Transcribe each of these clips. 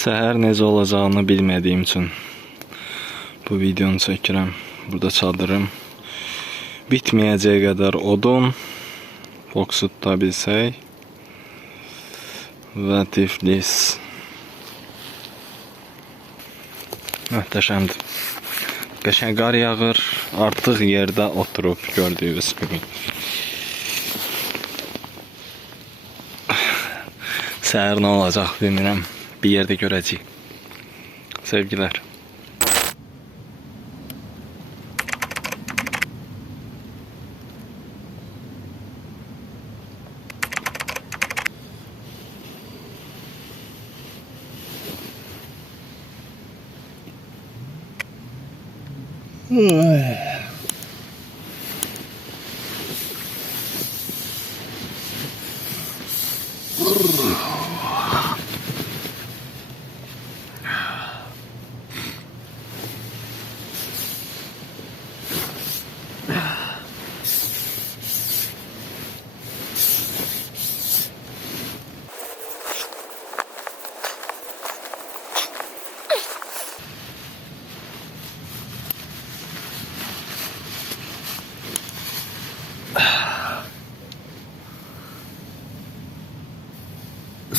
Səhər necə olacağını bilmədiyim üçün bu videonu çəkirəm. Burada çadırım. Bitməyəcək qədər odun, boksu tuta bilsək və Tiflis. Möhtəşəmdir. Qəşəng qar yağır, artıq yerdə oturub gördüyünüz kimi. Səhər nə olacaq bilmirəm. Bir yerde görəcəyik. Sevgiler.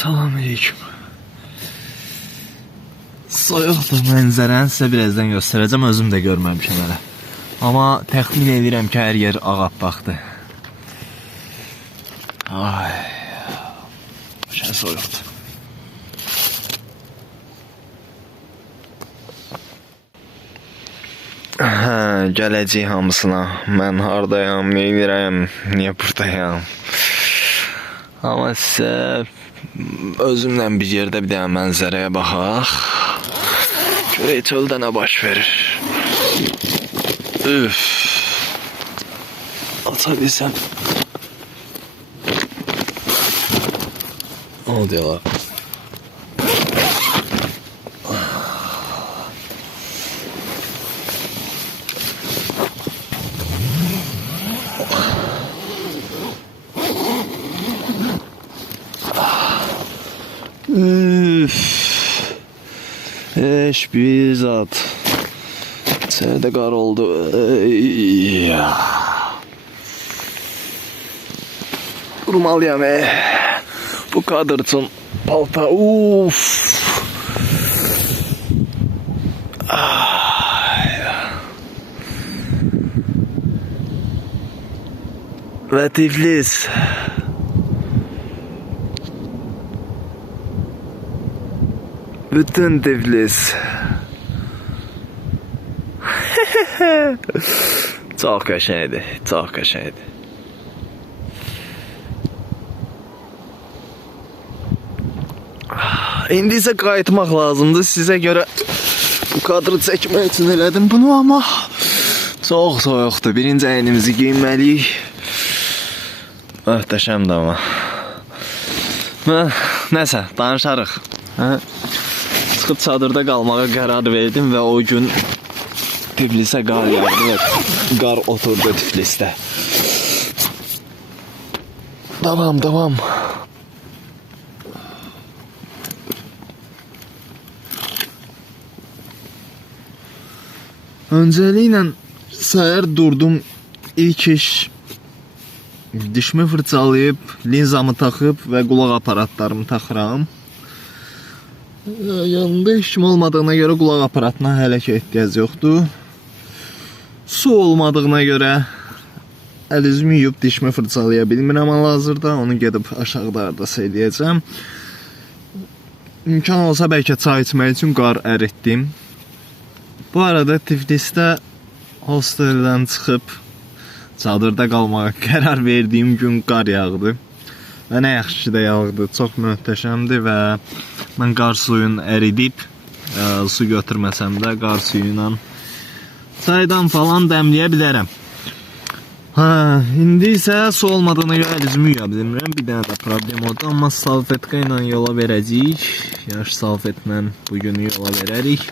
Selamünaleyküm. Soyuqdur mənzərəni sizə birazdan göstərəcəm, özüm də görməmişəm hələ. Amma təxmin edirəm ki, hər yer ağappaqdır. Ay. Şey soyuqdur. Gələcək hamısına. Mən hardayam, nə edirəm, niyə buradayam. Amma sizə özümlə bir yerdə bir dənə mənzərəyə baxaq. Görək çöldə nə baş verir. Üf. Aça bilsəm. O diyorlar. Üf. Bir zat. İçeride qar oldu. Durmalıyam. Bu kadar için balta. Uf. Ve Tiflis. Bütün Tiflis. Çok qəşəngdir, çok qəşəngdir. İndi isə qayıtmaq lazımdır. Sizə görə bu kadrı çəkmək üçün elədim bunu, amma Soğuk soğukdur. Birinci əynimizi giyinməliyik. Möhtəşəmdir amma. Nəsə, danışarıq. Çıxıb çadırda qalmağa qərar verdim və o gün Tiflisə qar yağdı və qar oturdu Tiflisdə. Davam. Öncəliklə səhər durdum, ilk iş dişimi fırçalayıb, linzamı taxıb və qulaq aparatlarımı taxıram. Yanında heç kim olmadığına görə qulaq aparatına hələ ki ehtiyac yoxdur. Su olmadığına görə əlizimi yuyub dişimi fırçalaya bilmirəm hal-hazırda. Onu gedib aşağıda hardasa eləyəcəm. İmkan olsa bəlkə çay içmək üçün qar əritdim. Bu arada Tiflisdə hosteldən çıxıb çadırda qalmağa qərar verdiyim gün qar yağdı. Və nə yaxşı ki də yağdı. Çox möhtəşəmdir və mən qar suyunu əridib, su götürməsəm də qar suyu ilə çaydan falan dəmləyə bilərəm. İndi isə su olmadığına görə əlizimi yuya bilmirəm. Bir dənə də problem oldu, amma salfetka ilə yola verəcəyik. Yaş salfetlə bugün yola verərik.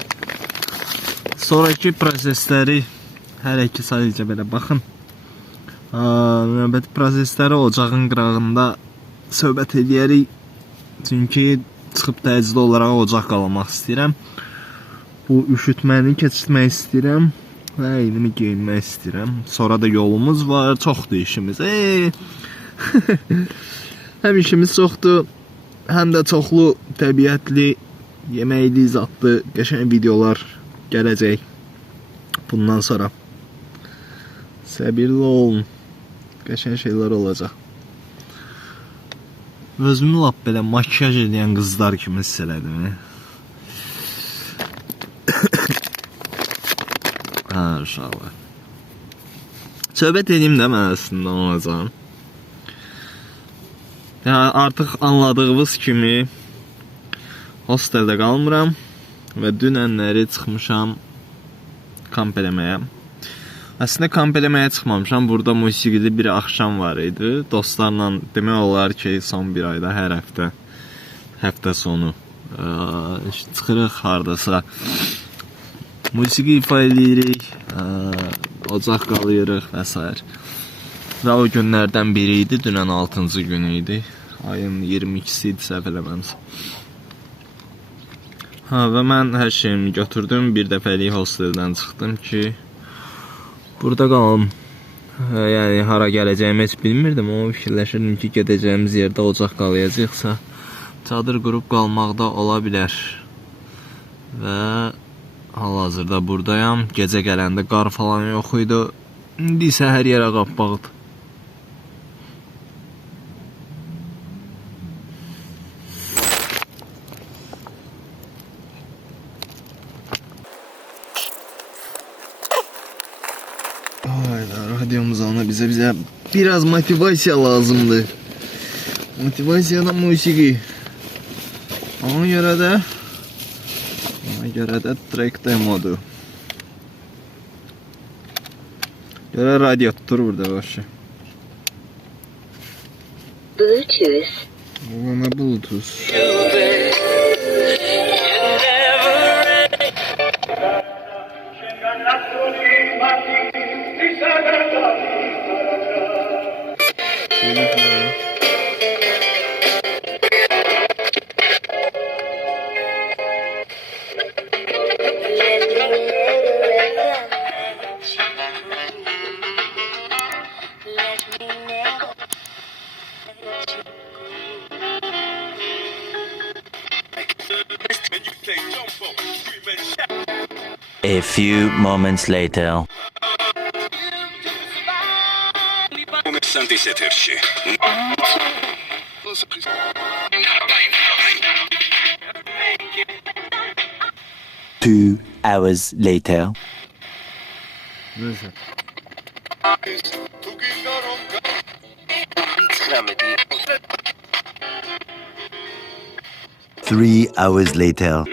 Sonraki prosesləri hər iki sadəcə belə baxın. Növbəti prosesləri ocağın qırağında söhbət edərik. Çünki çıxıb təcili olaraq ocaq qalamaq istəyirəm. Bu üşütməni keçirmək istəyirəm və əynimi geyinmək istəyirəm. Sonra da yolumuz var, çoxdur işimiz. Həm işimiz çoxdur, həm də çoxlu təbiətli, yeməkli, zadlı, qəşəng videolar gələcək bundan sonra. Səbirli olun. Qəşəng şeylər olacaq. Özümü lap belə makyaj edən qızlar kimi hiss elədim. İnşallah. Söhbət edeyim də mən əslində olacağım. Artıq anladığınız kimi hosteldə qalmıram və dünənləri çıxmışam kamp eləməyə. Əslində kamp eləməyə çıxmamışam. Burada musiqili bir axşam var idi. Dostlarla demək olar ki, son bir ayda hər həftə sonu çıxırıq hardasa. Musiqi ifa edirik, ocaq qalıyırıq və s. Və o günlərdən biri idi. Dünən 6-cı günü idi. Ayın 22-si idi, səhv eləməmsə. Və mən hər şeyimi götürdüm. Bir dəfəlik hosteldən çıxdım ki, burada qalım. Yəni hara gələcəyimi heç bilmirdim. Amma fikirləşirdim ki, gedəcəyimiz yerdə ocaq qalayacaqsa çadır qurub qalmaqda ola bilər. Və hal-hazırda buradayam. Gecə gələndə qar falan yox idi. İndi isə hər yerə qappaqdır. Radyomuza ona bize biraz motivasiya lazımdır. Motivasiyadan musiqi. Ona görə də track demodur. Görə radyo tutur burada başı. Bluetooth. Ona Bluetooth. A few moments later. Two hours later. Neyse. 3 hours later.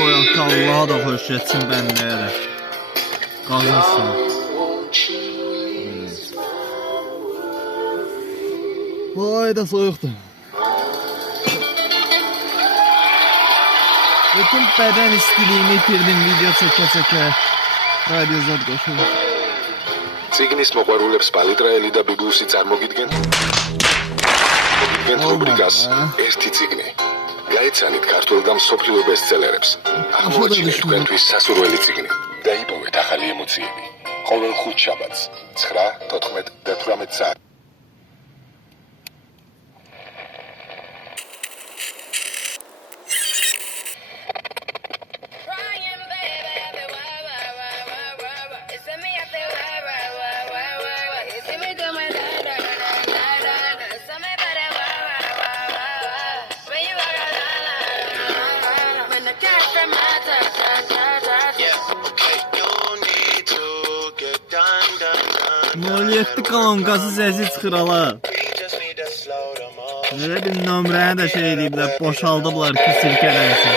qoyaq ki, Allaha da xoş etsin bəndəyə də. Qazansın. Vay da soyuqdur. Bütün bədən istiliyini itirdim video çəkə-çəkə. Radiozad qoşulur. წიგნის მოყვარულებს პალიტრაელი და ბიბლიუსი წარმოგიდგენთ? მოგიდგენთ რუბრიკას ერთი წიგნი. გაეცანით ქართულ და მსოფლიო ბესტსელერებს. აღმოაჩინეთ თქვენთვის სასურველი წიგნი. დაიპოვეთ ახალი ემოციები. ყოველ ხუთშაბათს 9, 14 და 18 საათი. Moliyetli kolonkası səsi çıxır ala. Elə bir nömrəni də şey ediblər, boşaldıblar ki, sirkələnsin.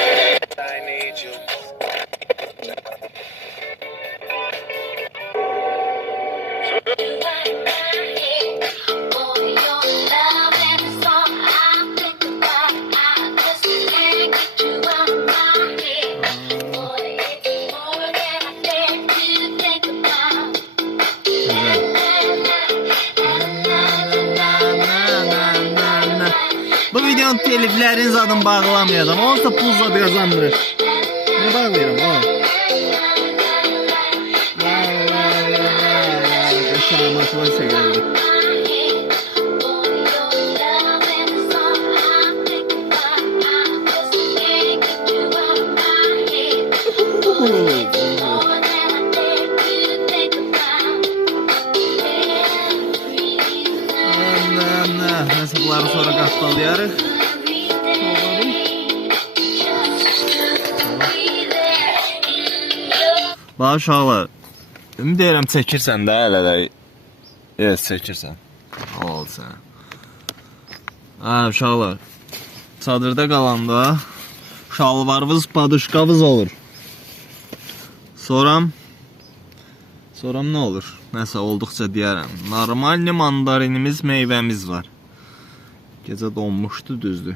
Bu videonun teliflərin zadını bağlamayacağım. Olsa pul zadı qazanmırıq. Ne bağlayıram? Oy. Aşağı motivasiya gəldi. Hesabları sonra qatdalayarıq. Bax uşaqlar, ümid edirəm çəkirsən də hələ də. Evet, çəkirsən. Ol sən. Uşaqlar, çadırda qalanda şalvarınız, paduşkavız olur. Soram nə olur? Nəsə olduqca deyərəm. Normal mandarinimiz, meyvəmiz var. Gecə donmuşdu, düzdür.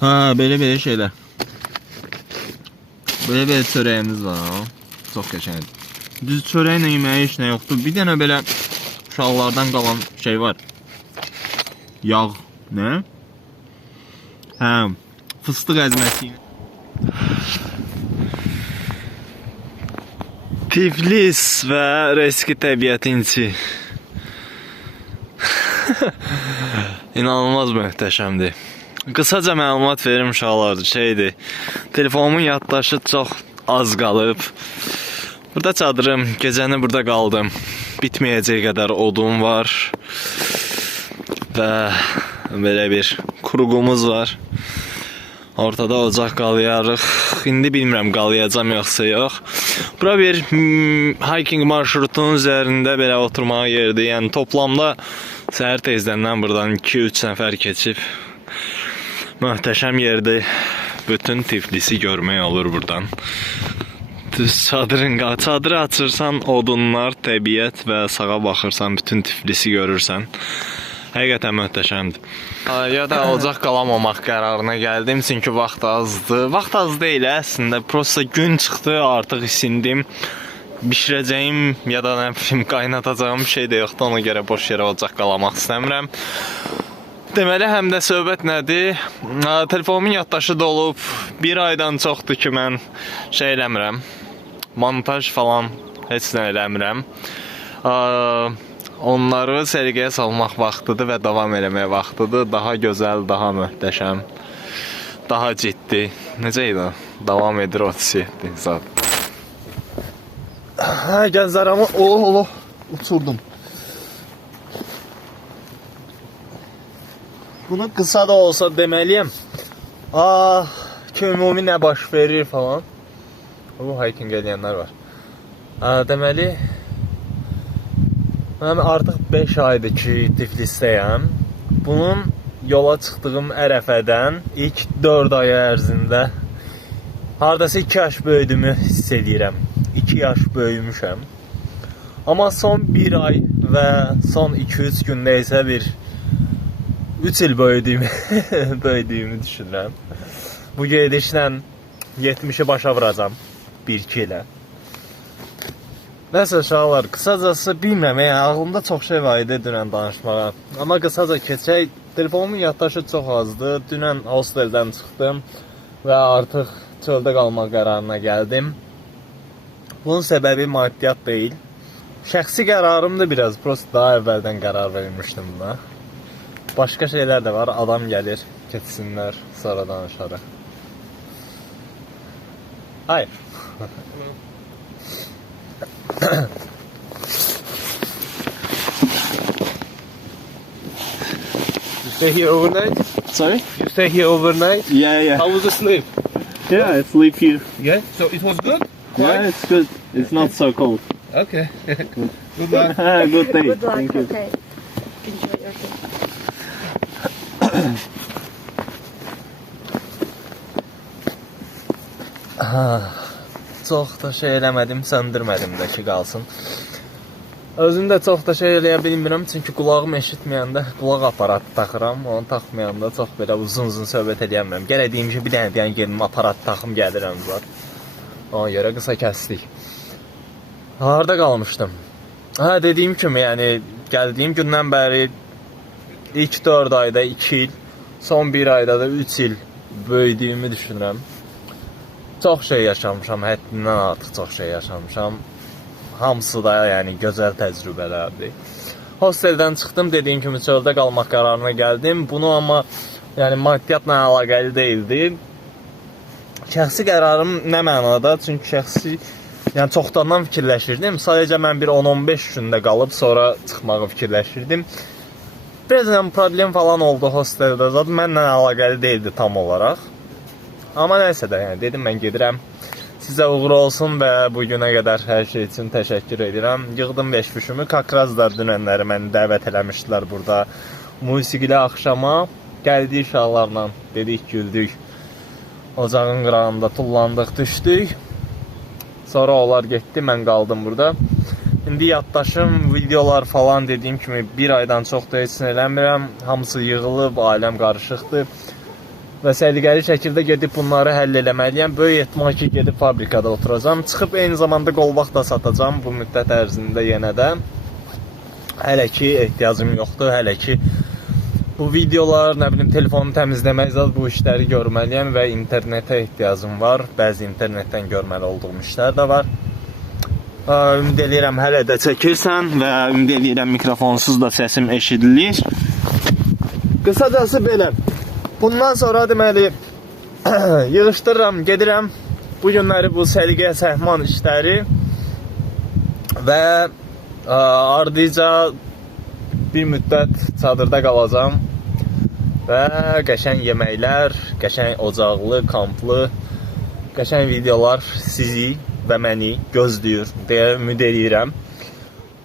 Belə şeylər. Belə çörəyimiz var. Çox qəşəngdir. Düz çörəklə yeməyə heç nə yoxdur. Bir dənə belə uşaqlardan qalan şey var. Yağ. Nə? Fıstıq əzməsi. Tiflis və Reski təbiətinci. İnanılmaz möhtəşəmdir. Qısaca məlumat verim uşaqlar. Şeydir. Telefonumun yaddaşı çox az qalıb. Burada çadırım, gecəni burada qaldım. Bitməyəcək qədər odun var. Və belə bir kuruğumuz var. Ortada ocaq qalayarıq. İndi bilmirəm qalayacam yoxsa yox. Bura bir hiking marşrutunun üzərində belə oturmağa yerdir. Yəni toplamda səhər tezdən buradan 2-3 nəfər keçib. Möhtəşəm yerdir. Bütün Tiflisi görmək olur buradan. Düz çadırı açırsan, odunlar, təbiət və sağa baxırsan, bütün Tiflisi görürsən. Həqiqətən möhtəşəmdir. Ya da ocaq qalamamaq qərarına gəldim, çünki vaxt azdır. Vaxt az deyil əslində, prosta gün çıxdı, artıq isindim. Bişirəcəyim ya da nə bilim qaynatacağım bir şey də yoxdur, ona görə boş yerə ocaq qalamaq istəmirəm. Deməli, həm də söhbət nədir? Telefonumun yaddaşı dolub, bir aydan çoxdur ki, mən şey eləmirəm. Montaj falan heç nə eləmirəm. Onları səliqəyə salmaq vaxtıdır və davam eləmək vaxtıdır. Daha gözəl, daha möhtəşəm, daha ciddi. Necə idi? Davam edir 37 saat. Gəzləramı uçurdum. Bunu qısa da olsa deməliyəm. Ki ümumi nə baş verir falan. Bu hiking eləyənlər var. Deməli, mən artıq 5 aydır ki, Tiflisdəyəm. Bunun yola çıxdığım ərəfədən ilk 4 ay ərzində hardasa 2 yaş böyüdüyümü hiss edirəm. 2 yaş böyümüşəm. Amma son 1 ay və son 2-3 gündə isə bir 3 il böyüdüyümü düşünürəm. Bu gedişlə 70-i başa vuracam 1-2 ilə. Nəsə uşaqlar, qısacası bilmirəm, yəni ağlımda çox şey var idi dünən danışmağa. Amma qısaca keçək, telefonumun yaddaşı çox azdır. Dünən hosteldən çıxdım və artıq çöldə qalmaq qərarına gəldim. Bunun səbəbi maddiyyat deyil. Şəxsi qərarımdır biraz, prosto daha əvvəldən qərar vermişdim buna. Başqa şeylər də var, adam gəlir, keçsinlər, sonra danışarıq. Hayır. You stay here overnight? Sorry? You stay here overnight? Yeah. How was the sleep? Yeah, I sleep here. Yeah. So it was good? Yeah, it's good. It's not so cold. Okay. Good luck. Good day. Good luck. Thank you. Okay. Enjoy your day. Çox da şey eləmədim, söndürmədim də ki, qalsın. Özüm də çox da şey eləyə bilmirəm, çünki qulağım eşitməyəndə qulaq aparatı taxıram, onu taxmayanda çox belə uzun söhbət edəmirəm. Gərək deyim ki, bir dənə deyən gedim aparat taxım gəlirəm zat. Ona görə qısa kəsdik. Harda qalmışdım? Dediyim kimi, yəni gəldiyim gündən bəri ilk 4 ayda 2 il, son 1 ayda da 3 il böyüdüyümü düşünürəm. Çox şey yaşamışam, həddindən artıq çox şey yaşamışam. Hamısı da yəni gözəl təcrübələrdir. Hosteldən çıxdım, dediyim kimi çöldə qalmaq qərarına gəldim. Bunu amma yəni maddiyyatla əlaqəli deyildi. Şəxsi qərarım nə mənada? Çünki şəxsi yəni çoxdandan fikirləşirdim. Sadəcə mən bir 10-15 gündə qalıb sonra çıxmağı fikirləşirdim. Biraz problem falan oldu hosteldə. Zaten mənlə əlaqəli deyildi tam olaraq. Amma nəsə də, yəni dedim mən gedirəm. Sizə uğur olsun və bu günə qədər hər şey üçün təşəkkür edirəm. Yığdım veşfüşümü. Kakrazlar dünənləri məni dəvət eləmişdilər burada. Musiqili axşama gəldik uşaqlarla. Dedik, güldük. Ocağın qırağında tullandıq, düşdük. Sonra onlar getdi, mən qaldım burada. İndi yaddaşım, videolar falan dediyim kimi bir aydan çox da heç nə eləmirəm. Hamısı yığılıb, ailəm qarışıqdır. Və səliqəli şəkildə gedib bunları həll eləməliyəm. Böyük ehtimal ki, gedib fabrikada oturacam. Çıxıb eyni zamanda qolbaq da satacam bu müddət ərzində yenə də. Hələ ki, ehtiyacım yoxdur. Hələ ki, bu videolar, nə bilim, telefonu təmizləmək zat bu işləri görməliyəm və internetə ehtiyacım var. Bəzi internetdən görməli olduğum işlər də var. Ümid edirəm hələ də çəkirsən və ümid edirəm mikrofonsuz da səsim eşidilir. Qısacası belə. Bundan sonra deməli yığışdırıram, gedirəm. Bu günləri bu səliqə səhman işləri və ardıca bir müddət çadırda qalacam və qəşəng yeməklər, qəşəng ocaqlı, kamplı, qəşəng videolar sizi və məni gözləyir deyə ümid edirəm.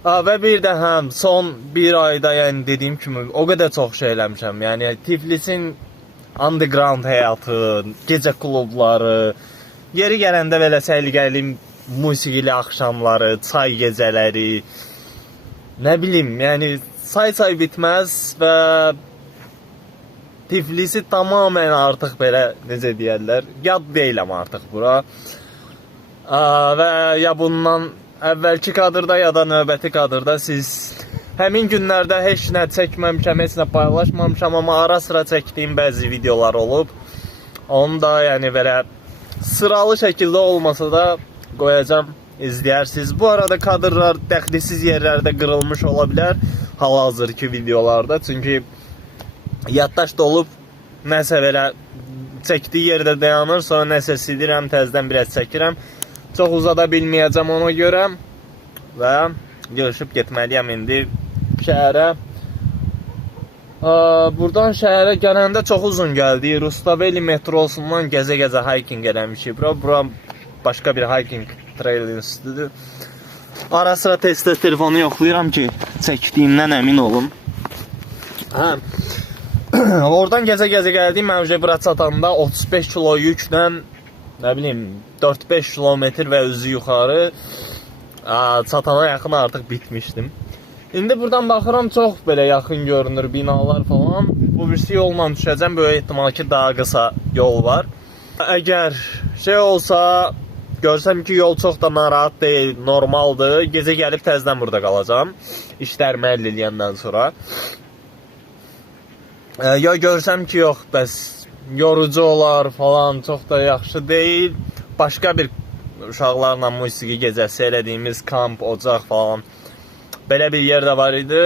Və bir də həm son 1 ayda, yəni dediyim kimi o qədər çox şey eləmişəm. Yəni Tiflisin underground həyatı, gecə klubları, yeri gələndə belə səliqəli musiqili axşamları, çay gecələri, nə bilim, yəni say bitməz və Tiflisi tamamən artıq belə, necə deyərlər, yad deyiləm artıq bura. Və ya bundan əvvəlki kadrda ya da növbəti kadrda siz həmin günlərdə heç nə çəkməmişəm, heç nə paylaşmamışam, amma ara sıra çəkdiyim bəzi videolar olub. Onu da yəni belə sıralı şəkildə olmasa da qoyacam, izləyərsiniz. Bu arada kadrlar dəxlisiz yerlərdə qırılmış ola bilər hal-hazırki videolarda. Çünki yaddaş dolub, nəsə belə çəkdiyi yerdə dayanır, sonra nəsə silirəm, təzədən biraz çəkirəm. Çox uzada bilməyəcəm ona görə və yığışıb getməliyəm indi şəhərə. Buradan şəhərə gələndə çox uzun gəldi. Rustaveli metrosundan gəzə-gəzə hiking eləmişik. Bura başqa bir hiking trail institutudur. Ara sıra tez-tez telefonu yoxlayıram ki, çəkdiyimdən əmin olum. Oradan gəzə-gəzə gəldim. Mən uje bura çatanda 35 kilo yüklə, nə bilim, 4-5 kilometr və üzü yuxarı çatana yaxın artıq bitmişdim. İndi buradan baxıram, çox belə yaxın görünür binalar falan. Bu birisi yolla düşəcəm, böyük ehtimal ki, daha qısa yol var. Əgər şey olsa, görsəm ki, yol çox da narahat deyil, normaldır. Gecə gəlib təzədən burada qalacağam. İşlərimi həll eləyəndən sonra. Ya görsəm ki, yox, bəs yorucu olar falan, çox da yaxşı deyil. Başqa bir uşaqlarla musiqi gecəsi elədiyimiz kamp, ocaq falan. Belə bir yer də var idi.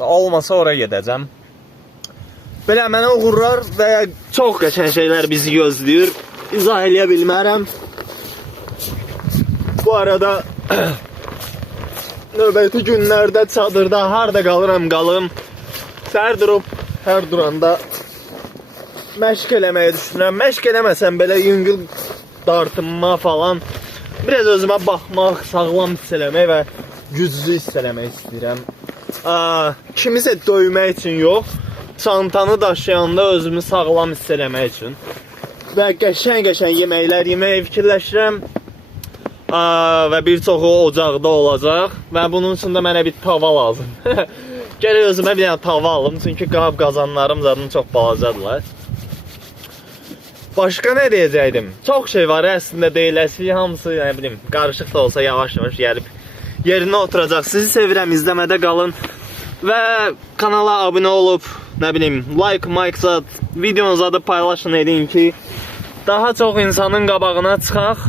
Olmasa oraya gedəcəm. Belə mənə uğurlar və çox qəşəng şeylər bizi gözləyir. İzah eləyə bilmərəm. Bu arada növbəti günlərdə çadırda harda qalıram qalım. Səhər durub, hər duranda məşq eləməyi düşünürəm. Məşq eləməsəm belə yüngül dartınma falan. Biraz özümə baxmaq, sağlam hiss eləmək və güclü hiss eləmək istəyirəm. Kimisə döymək üçün yox, çantanı daşıyanda özümü sağlam hiss eləmək üçün. Və qəşəng-qəşəng yeməklər yeməyi fikirləşirəm. Və bir çoxu ocaqda olacaq. Və bunun üçün də mənə bir tava lazım. Gələk özümə bir dənə tava alım, çünki qab qazanlarım zaten çox balacadılar. Başqa nə deyəcəkdim? Çox şey var əslində deyiləsi, hamısı, nə bilim, qarışıq da olsa yavaş-yavaş gəlib yerinə oturacaq. Sizi sevirəm, izləmədə qalın və kanala abunə olub, nə bilim, like zat, videonuza da paylaşın edin ki, daha çox insanın qabağına çıxaq.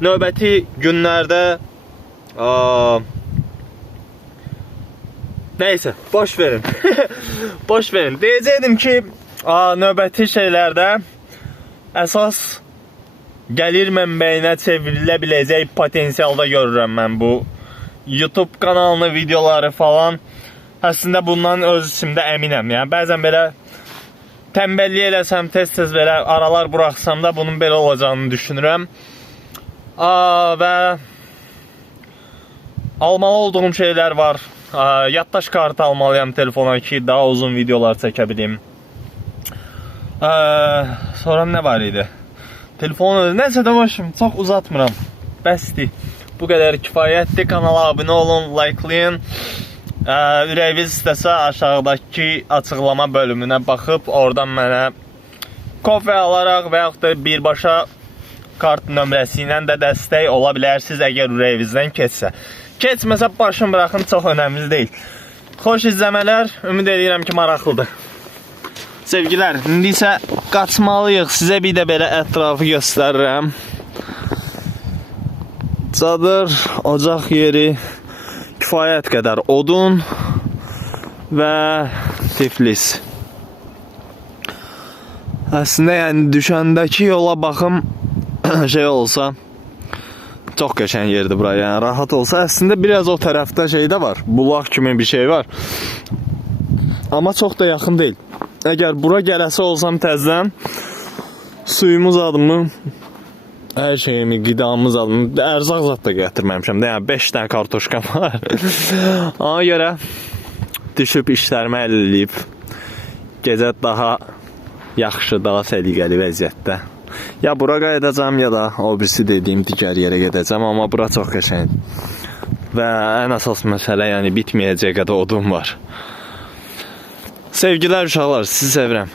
Növbəti günlərdə neysə, boş verin. Boş verin. Deyəcəkdim ki, növbəti şeylərdə əsas gəlir mənbəyinə çevrilə biləcək potensialda görürəm mən bu YouTube kanalını, videoları falan. Əslində bundan öz içimdə əminəm. Yəni bəzən belə tənbəllik eləsəm, tez-tez belə aralar buraxsam da bunun belə olacağını düşünürəm. Və almalı olduğum şeylər var. Yaddaş kartı almalıyam telefona ki, daha uzun videolar çəkə bilim. Sonra nə var idi? Telefonu nəsə də başım, çox uzatmıram. Bəsdir. Bu qədər kifayətdir. Kanala abunə olun, likelayın. Ürəyiniz istəsə aşağıdakı açıqlama bölümünə baxıb oradan mənə kofe alaraq və yaxud da birbaşa kart nömrəsi ilə də dəstək ola bilərsiniz əgər ürəyinizdən keçsə. Keçməsə başım bıraxın, çox önəmli deyil. Xoş izləmələr, ümid edirəm ki, maraqlıdır. Sevgilər, indi isə qaçmalıyıq. Sizə bir də belə ətrafı göstərirəm. Çadır, ocaq yeri, kifayət qədər odun və Tiflis. Əslində, yəni düşəndəki yola baxım şey olsa, çox qəşəng yerdir bura, yəni rahat olsa. Əslində, biraz o tərəfdə şey də var, bulaq kimi bir şey var. Amma çox da yaxın deyil. Əgər bura gələsi olsam təzdən, suyumuz adımı, hər şeyimi, qidamız adımı, ərzaq zat da gətirməmişəm. Yəni 5 dənə kartoşkam var. Ona görə düşüb işlərimi həll eləyib, gecə daha yaxşı, daha səliqəli vəziyyətdə. Ya bura qayıdacam, ya da o birisi dediyim digər yerə gedəcəm, amma bura çox qəşəngdir. Və ən əsas məsələ, yəni bitməyəcək qədər odun var. Sevgilər uşaqlar, sizi sevirəm.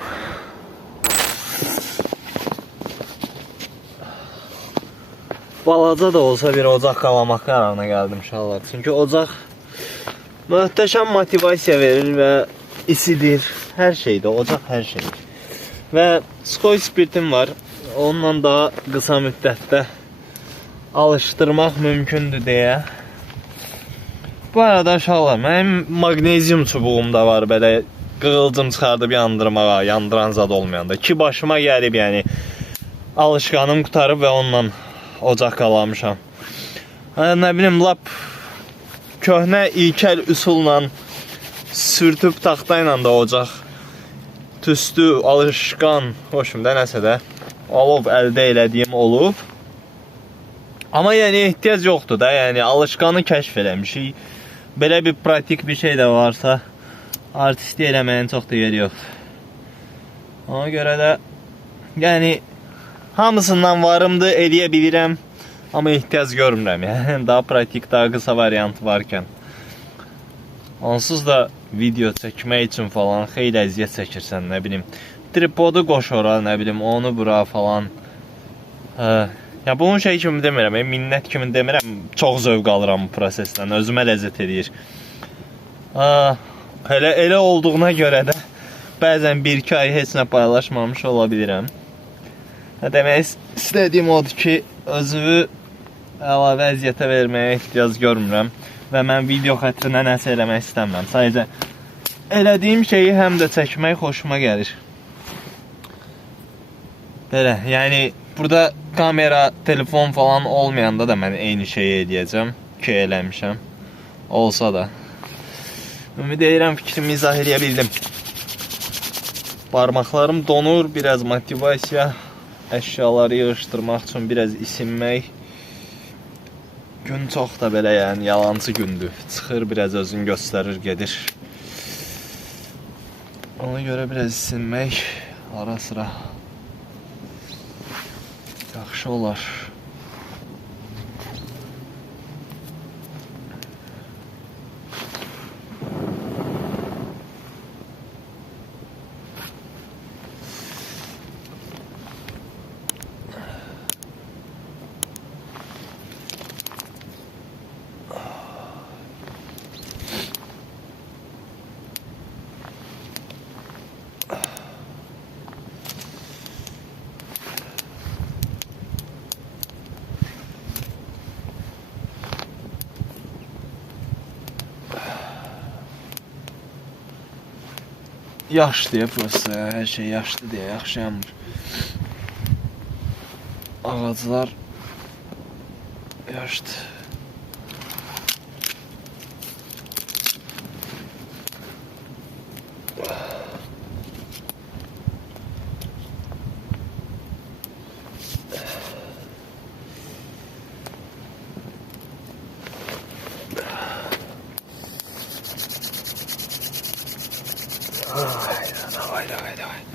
Balaca da olsa bir ocaq qalamaq qərarına gəldim uşaqlar. Çünki ocaq möhtəşəm motivasiya verir və isidir. Hər şeydə, ocaq hər şeydir. Və skoy spirtim var. Onunla daha qısa müddətdə alışdırmaq mümkündür deyə. Bu arada uşaqlar, mənim magnezium çubuğum da var belə. Qığılcım çıxardıb yandırmağa, yandıran zad olmayanda. Ki başıma gəlib, yəni alışqanım qutarıb və onunla ocaq qalamışam. Nə bilim, lap köhnə ilkel üsulla sürtüb taxta ilə də ocaq tüstü, alışqan, hoşumda nəsə də alov əldə elədiyim olub. Amma yəni ehtiyac yoxdur da, yəni alışqanı kəşf eləmişik. Belə bir pratik bir şey də varsa, artisti eləməyin çox da yeri yoxdur. Ona görə də yəni hamısından varımdır, eləyə bilirəm. Amma ehtiyac görmürəm. Yəni daha praktik, daha qısa variantı varkən. Onsuz da video çəkmək üçün falan xeyli əziyyət çəkirsən, nə bilim. Tripodu qoş ora, nə bilim, onu bura falan. Ya bunun şey kimi demirəm, minnət kimi demirəm. Çox zövq alıram bu prosesdən, özümə ləzzət edir. Elə olduğuna görə də bəzən 1-2 ay heç nə paylaşmamış ola bilirəm. Demək istədiyim odur ki, özümü əlavə əziyyətə verməyə ehtiyac görmürəm və mən video xətrinə nəsə eləmək istəmirəm. Sadəcə elədiyim şeyi həm də çəkmək xoşuma gəlir. Belə, yəni burada kamera, telefon falan olmayanda da mən eyni şeyi edəcəm ki, eləmişəm. Olsa da. Ümid edirəm fikrimi izah edə bildim. Barmaqlarım donur, biraz motivasiya, əşyaları yığışdırmaq üçün biraz isinmək. Gün çox da belə, yəni yalancı gündür. Çıxır, biraz özünü göstərir, gedir. Ona görə biraz isinmək ara sıra yaxşı olar. Yaşdır burası, hər şey yaşlı deyə yaxşı yanmır. Ağaclar yaşdır. Давай.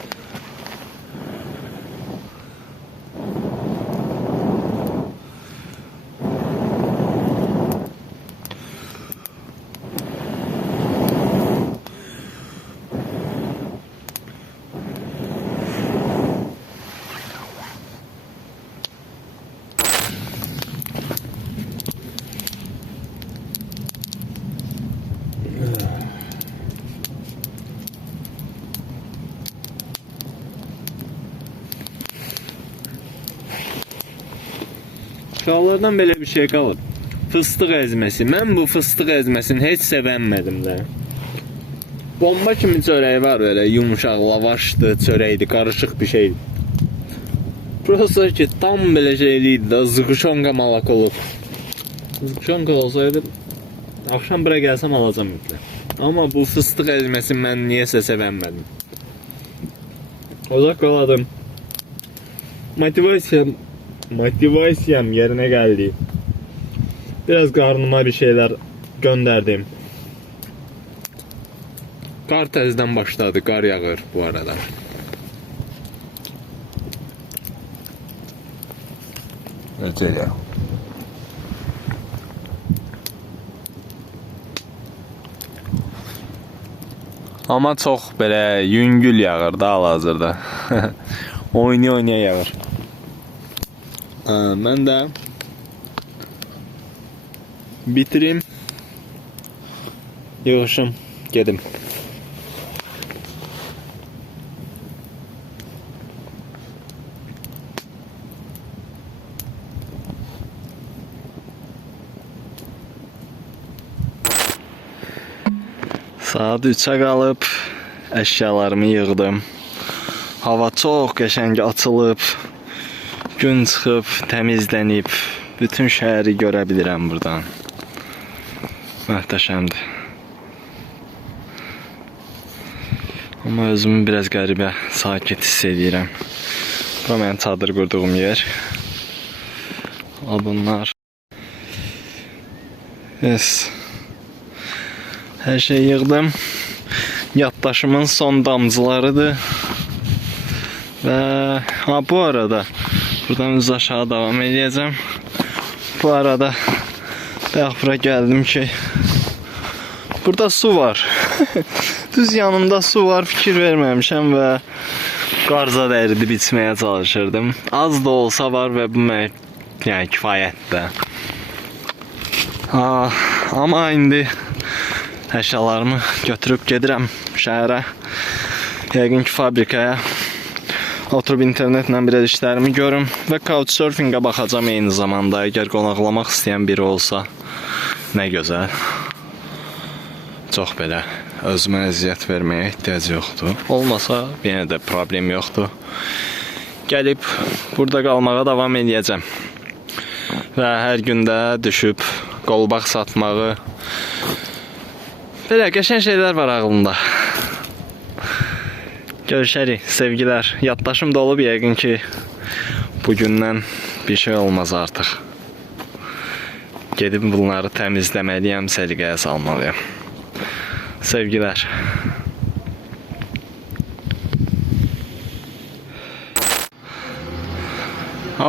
Uşaqlardan belə bir şey qalır. Fıstıq əzməsi. Mən bu fıstıq əzməsini heç sevənmədim də. Bomba kimi çörəyi var böyle, yumuşaq lavaşdı, çörəkdi, qarışıq bir şeydi. Prosta ki, tam belə şeyliydi də, zıqışonka malak olub. Zıqışonka olsaydı, akşam bura gəlsəm alacam mütləq. Amma bu fıstıq əzməsini mən niyəsə sevənmədim. Uzaq qaladım. Motivasiyam yerine geldi. Biraz karnıma bir şeyler gönderdim. Kar tezden başladı. Kar yağır bu arada. Necə? Ama çox belə yüngül yağır da hal-hazırda. Oynaya yağır. Ben de bitireyim, yığışım, gedim. Saat 3'e qalıb əşyalarımı yığdım. Hava çox qəşəng açılıb. Gün çıxıb, təmizlənib, bütün şəhəri görə bilirəm buradan. Möhtəşəmdir. Amma özümü biraz qəribə, sakit hiss edirəm. Bu mənim çadır qurduğum yer. Bunlar. Yes. Hər şey yığdım. Yaddaşımın son damcılarıdır. Və bu arada buradan üz aşağı devam edeceğim. Bu arada bura geldim ki burada su var. Düz yanımda su var, fikir verməmişəm və qarza dəridi biçməyə çalışırdım. Az da olsa var və bu yəni kifayətdir. Amma indi əşyalarımı götürüb gedirəm şəhərə. Yəqin ki fabrikaya. Oturub internetlə biraz işlərimi görüm və couchsurfingə baxacağam eyni zamanda. Əgər qonaqlamaq istəyən biri olsa, nə gözəl. Çox belə özümə əziyyət verməyə ehtiyac yoxdur. Olmasa yenə də problem yoxdur. Gəlib burada qalmağa davam edəcəm. Və hər gündə düşüb qolbaq satmağı, belə qəşəng şeylər var ağlımda. Görüşərik, sevgilər. Yaddaşım dolub yəqin ki bugündən bir şey olmaz artıq. Gedib bunları təmizləməliyəm, səliqəyə salmalıyam. Sevgilər.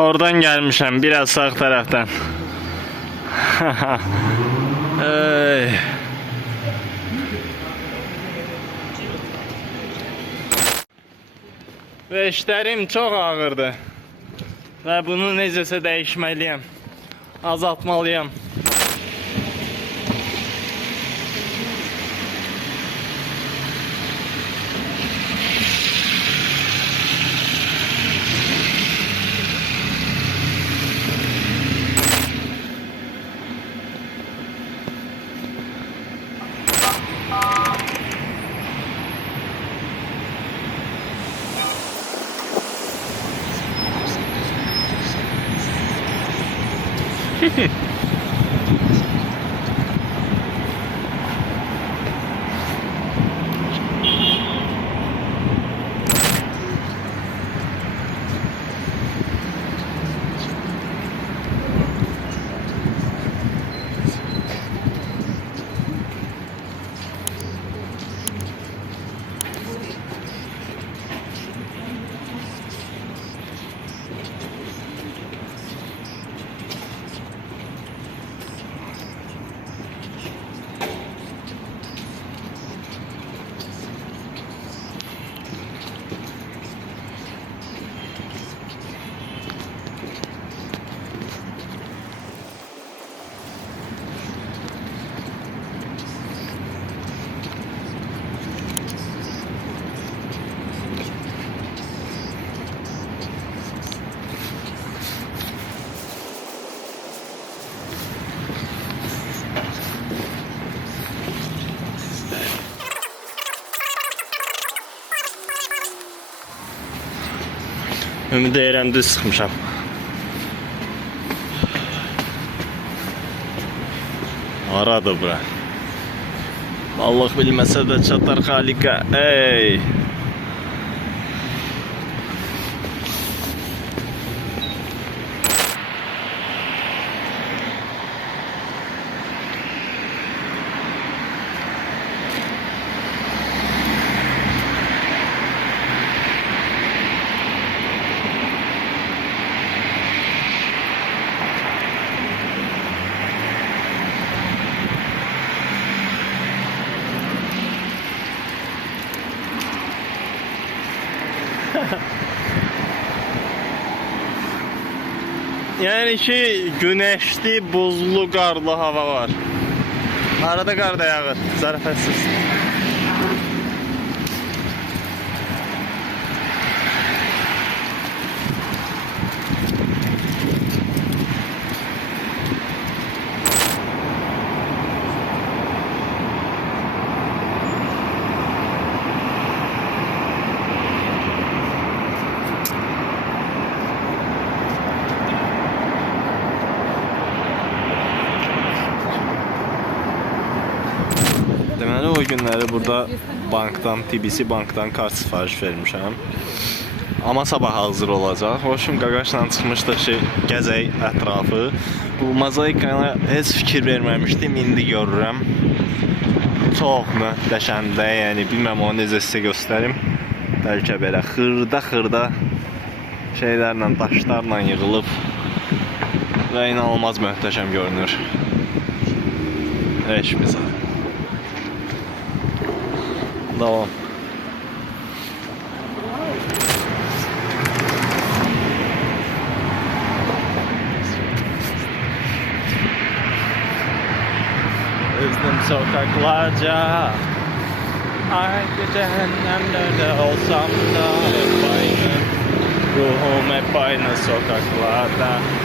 Oradan gelmişəm, biraz sağ tərəfdən. Və işlərim çox ağırdır. Və bunu necəsə dəyişməliyəm. Azaltmalıyam. Ümid edirəm düz sıxmışam. Haradır bura? Allah bilməsə də çatar xaliqə. Ey! Yani ki güneşli, buzlu, qarlı hava var. Arada qar da yağır, zərafətsiz. Deməli o günləri burada bankdan, TBC bankdan kart sifariş vermişəm. Amma sabah hazır olacaq. Hoşum qaqaşla çıxmışdıq ki, gəzək ətrafı. Bu mozaikaya heç fikir verməmişdim, indi görürəm. Çox möhtəşəmdir, yəni bilməm onu necə sizə göstərim. Bəlkə belə xırda şeylərlə, daşlarla yığılıb və inanılmaz möhtəşəm görünür. Eş bizə. Davam. Özüm sokaklarca, aynı cehennemlerde olsam da hep aynı. Ruhum hep aynı sokaklarda.